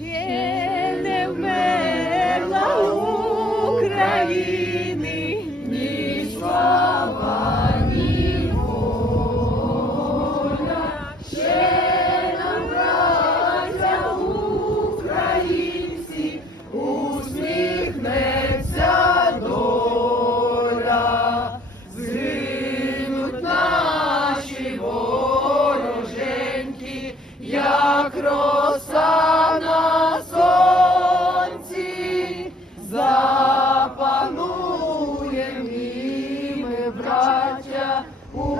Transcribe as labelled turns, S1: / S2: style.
S1: Ще не вмерла Ще нам, браття українці, усміхнеться доля, наші вороженьки, як род. o